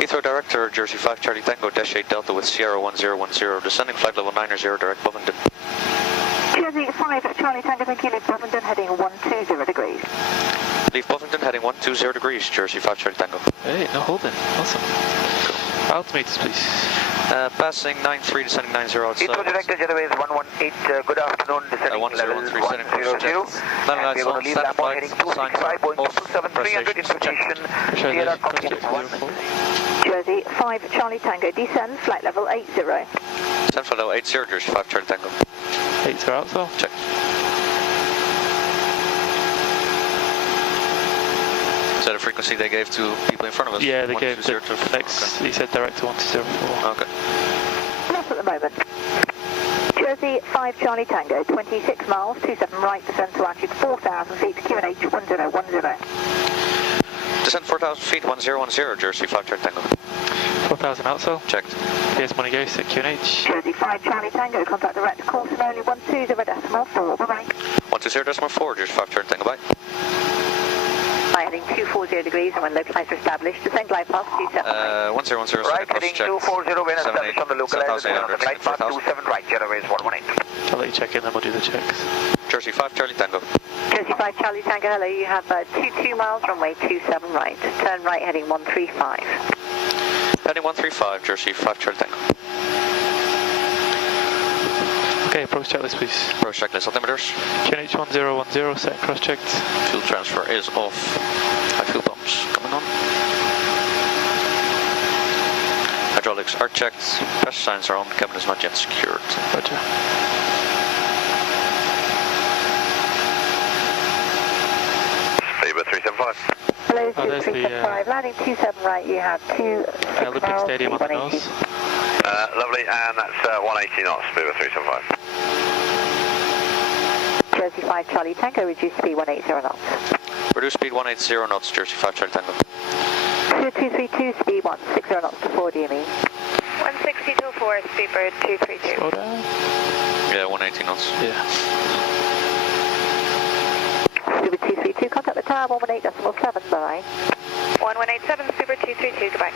Heathrow Director, Jersey 5 Charlie Tango, Dash 8 Delta with Sierra 1010, descending flight level 90 direct Bovington. Jersey 5 Charlie Tango, thank you, leave Bovington heading 120 degrees. Leave Bovington heading 120 degrees, Jersey 5 Charlie Tango. Hey, no holding, awesome. Altimeters please. Passing 93, descending 90 outside. Heathrow Director, Jetways 118, good afternoon, descending level 100. And we're going to leave Lambo heading 265, Boeing 777-300, information, Sierra Cockpit 1. Jersey 5 Charlie Tango, descend, flight level 80. Descend flight level 80, Jersey 5 Charlie Tango. 80 outside. Check. Is that a frequency they gave to people in front of us? Yeah, they gave the next, okay. he said director 1204. Okay. Not at the moment. Jersey 5 Charlie Tango, 26 miles, 27 right, descend to altitude 4,000 feet, QNH 1010. Descend 4,000 feet, 1010, Jersey 5 Charlie Tango. 4,000 outside. Checked. Here's money goes to QNH. Jersey 5 Charlie Tango, contact direct course and only 120.4, bye-bye. 120.4, Jersey 5 Charlie Tango, bye. Heading 240 degrees, and when local flights are established, descend glide path 27 right. 1010, right, heading 240, when established on the localizer, on the glide path 27 right, Jetways 118. I'll let you check in, then we'll do the checks. Jersey 5 Charlie Tango. Jersey 5 Charlie Tango, hello, you have 22 miles, runway 27 right, turn right heading 135. Heading 135, Jersey 5 Charlie Tango. Okay, approach checklist please. Approach checklist, altimeters. QNH 1010, set cross checked. Fuel transfer is off. High fuel pumps coming on. Hydraulics are checked. Pressure signs are on. Cabin is not yet secured. Roger. Sabre 375. Hello, Oh, there's 375, landing 27 right, you have 2 Olympic Stadium on the nose. Lovely, and that's 180 knots, Sabre 375. Jersey 5 Charlie Tango, reduce speed 180 knots. Reduce speed 180 knots, Jersey 5 Charlie Tango. 232, speed 160 knots to 4 DME. 160 to 4, speedbird 232. Slow down. Yeah, 180 knots. Yeah. Super 232, contact the tower 118.7, bye. 1187, Super 232, goodbye.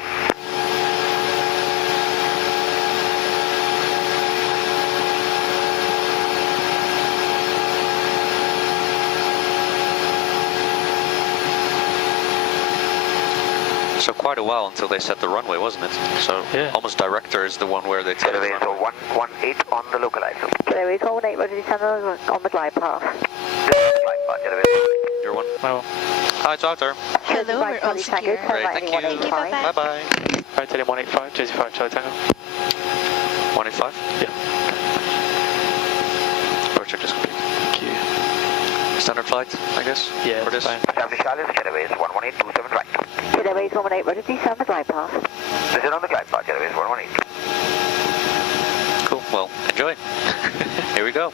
So quite a while until they set the runway, wasn't it? So yeah. Almost director is the one where they tell the runway. So 118 on the localizer. Jetways 118, roger descend on the glide path. Glide path, Jetways. You're one. Well, Hi, it's Arthur. Hello, we're all secure. Great, thank you. Bye-bye. Bye-bye. right, heading 185, Jersey 5 Charlie Tango. 185? Yeah. Approach check is complete. Thank you. Standard flight, I guess? Yeah, for this. fine. Establish Charles, Jetways 11827 right. Jetways 118, roger descend on the glide path. Listen on the glide path, Jetways 118. Cool, well, enjoy. Here we go.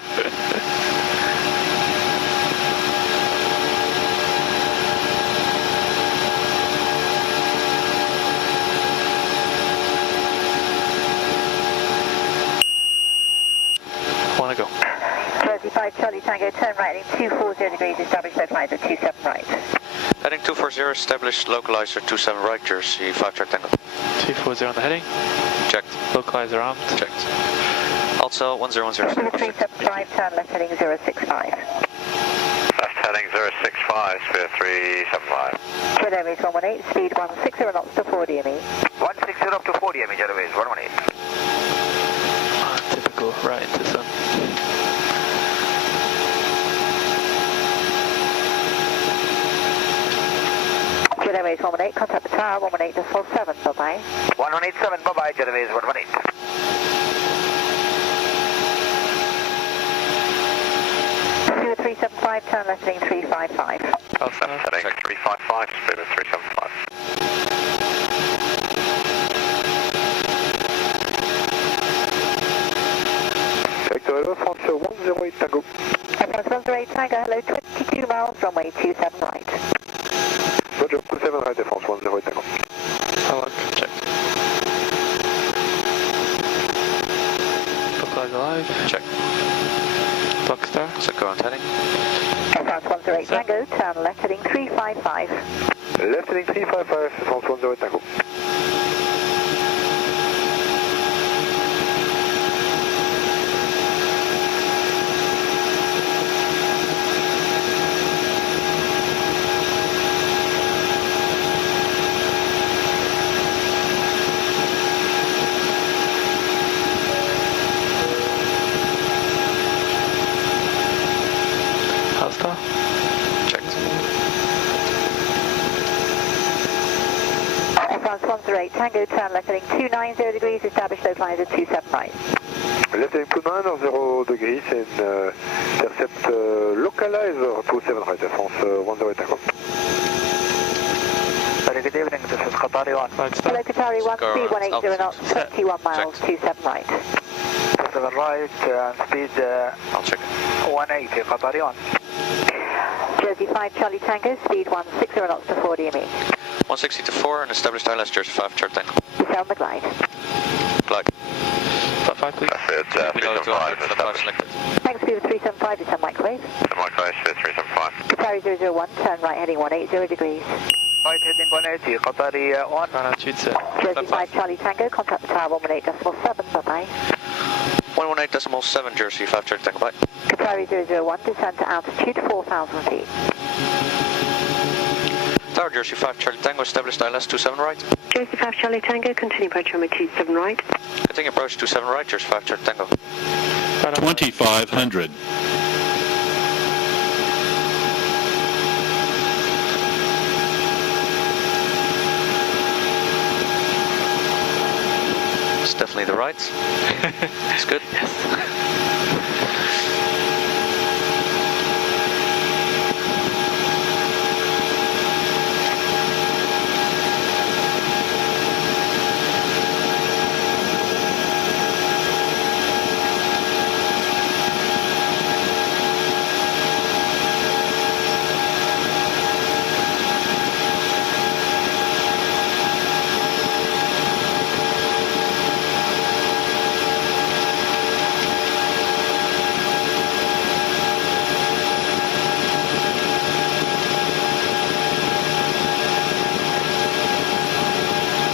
Wanna go? Jersey 5 Charlie Tango, turn right heading 240 degrees, establish local flight at 27 right. Heading 240, established localizer 27 right, Jersey 5 Charlie Tango. 240 on the heading. Checked. Localizer armed. Checked. Also 1010. Super 375, turn left heading 065. Left heading 065, speed 375. Jetways 118, speed 160 knots to 4 DME. 160 up to 40 ME, Jetways 118. Ah, typical, right into sun. Jetways 118, contact the tower 118.7, bye-bye. 1187, bye-bye, Jetways 118. Super 375, turn left heading 355. Left Heading 355, speed 375. Sector Hello France 108 Tango. France 108 Tango, hello, 22 miles, runway 27 right. Roger, 27 right, France 108 Tango. Hello, check. Localizer live. Check. Clock star. So current heading. France 108 Tango, turn left heading 355. Left heading 355, France 108 Tango. France 108 Tango, turn left heading 290 degrees, establish local lines at 27 right. Left heading 29, 0 degrees, and intercept localizer 27 right, Air France 108 Tango. Good evening, this is Qatari 1. Hello, Qatari 1, speed 180 knots, 21 miles, 27 right. 27 right, and speed I'll check. 180, Qatari 1. Jersey 5 Charlie Tango, speed 160 knots to 4 DME. 160 to 4 and established ILS Jersey 5 Charlie Tango. You're on the glide. Glide. Flat 5, please. Below 200 for the 5 selected. Thanks, Fever 375, descend microwave. Microwave, 375. Qatari 001, turn right heading 180 degrees. Right heading 180, Qatari 1. Ground altitude set. Jersey 5 Charlie Tango, contact the tower 118.7, bye-bye. 118.7 Jersey 5 Charlie Tango, bye. Qatari 001, descend to altitude 4,000 feet. Tower Jersey 5 Charlie Tango, established ILS 27 right. Jersey 5 Charlie Tango, continue approach runway 27 right. Continue approach 27 right, Jersey 5 Charlie Tango. 2500. It's definitely the right. It's good. Yes.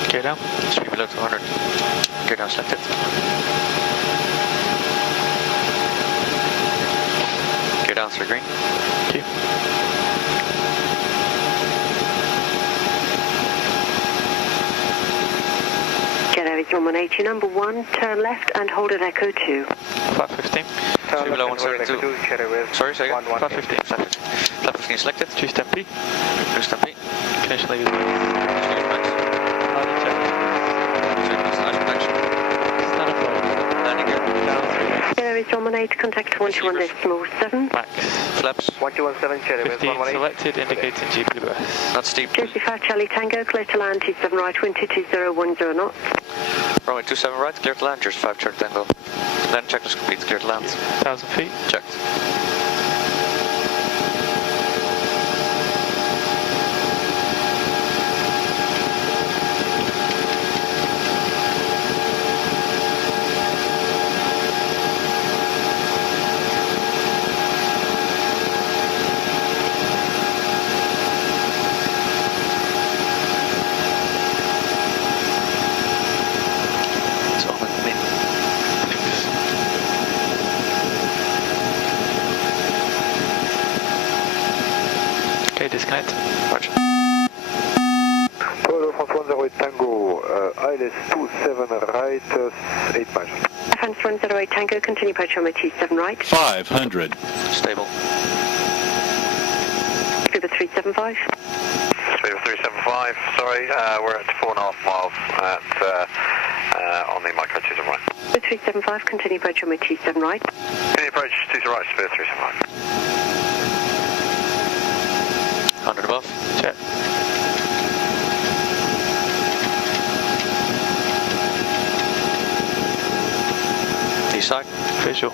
Gear down. Speed below 200. Gear down selected. Gear down through green. Thank you. Jet Airways 180, number 1, turn left and hold at Echo 2. Flat 15. Speed below 172. Sorry, say again? Flat 15. Flat 15 selected. 2 stamp P. 2 stamp P. Connection leavers. Speed max. Landing check. Check this nice protection. Stand up right. Landing gear. Down 3. Jet Airways 118, contact 121.7. Max. Flaps. 117, Jet Airways 15 118. selected, indicating GWS. Not steep. Jersey 5 Charlie Tango, clear to land 27 right, wind 22010 knots. Runway 27 right, clear to land, Jersey 5 Charlie Tango. Landing checklist complete, clear to land. 1,000 feet. Checked. It's on with me. Okay, disconnect. Roger. Polo France 108 Tango, ILS 27 right, 8 miles. France 108 Tango, continue approach runway 27 right. 500. Stable. Fever 375. Speed 375, sorry, we're at 4.5 miles on the micro 27 right. Fever 375, continue approach runway 27 right. Can you approach 27 right, speed 375? 100 above. Check. East side. Visual.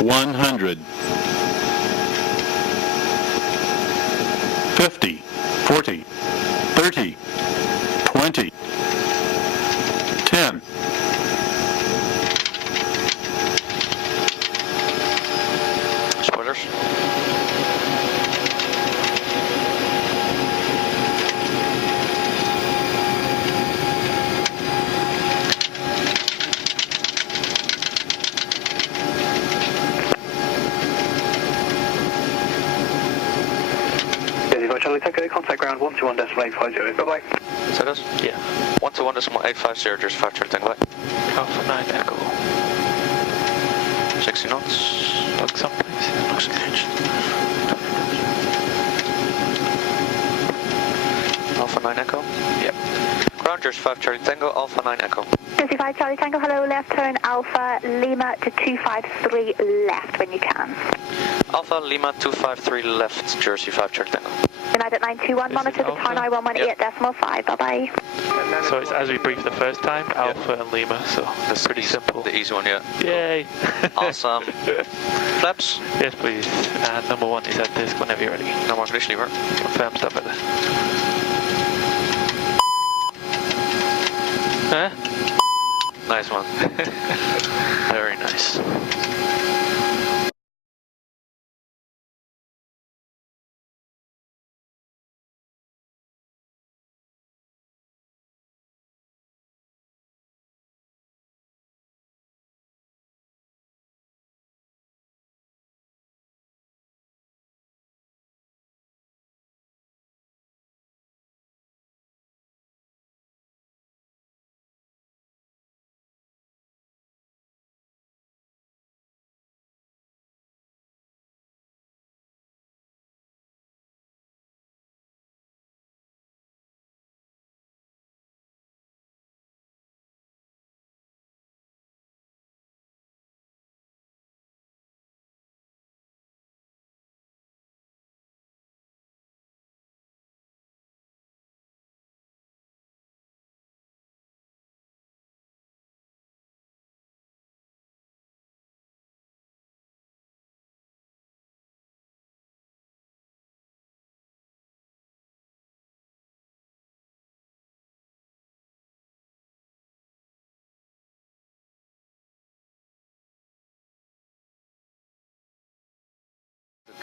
One 100. 50. 40. 30. 20. 10. Spoilers. Charlie Tango, contact ground 121.850. Bye-bye. Is that us? Yeah. 121.850, Jersey 5 Charlie Tango. Alpha 9 Echo. 60 knots. Plug someplace. Looks engaged. Alpha 9 Echo. Yep. Ground, Jersey 5 Charlie Tango, Alpha 9 Echo. Jersey 5 Charlie Tango, hello, left turn Alpha Lima to 253 left when you can. Alpha Lima 253 left, Jersey 5 Charlie Tango. United 921, monitor the turn I-118.5, bye-bye. So it's as we briefed the first time, Alpha and Lima, so that's pretty simple. The easy one, yeah. Yay! Awesome. Flaps? Yes, please. And number 1 is at disc whenever you're ready. No more English lever. Confirm stuff at this. Huh? Nice one. Very nice.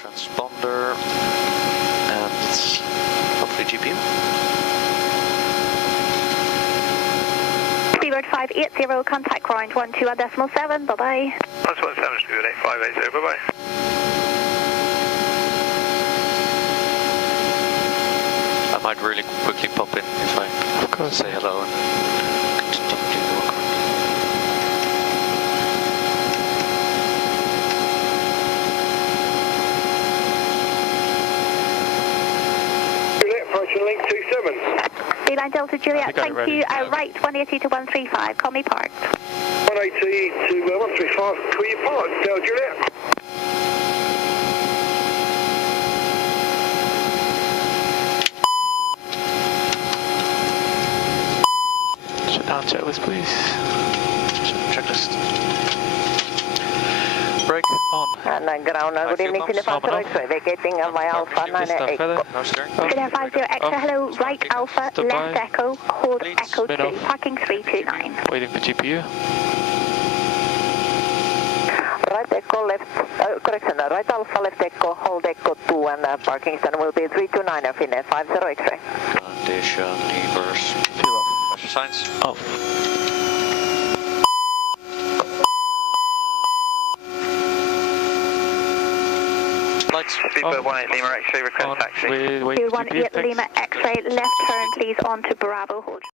Transponder and it's hopefully GPU. Seabird 580, contact ground 12.7, bye-bye. 117, Spirit 8580, bye-bye. I might really quickly pop in if I say hello and continue the walk. Link 27. Beeline Delta Juliet, thank you. Right 180 to 135, call me parked. 180 to 135, call you parked, Delta Juliet. Shut down checklist, please. Checklist. Brake on. And ground, good evening, Telephone X-ray, vacating my Alpha 98. No steering. Telephone 50 Extra, hello, right Alpha, left Echo, hold Echo 2, parking 329. Waiting for GPU. Right Echo, left, correction, right Alpha, left Echo, hold Echo 2, and parking stand will be 329, Finnair 50 X-ray. Condition, levers. Feel off. Pressure signs. Off. Lights. Super 18 Lima X-ray, request taxi. Wait, 218 Lima X-ray, left turn please on to Bravo, hold.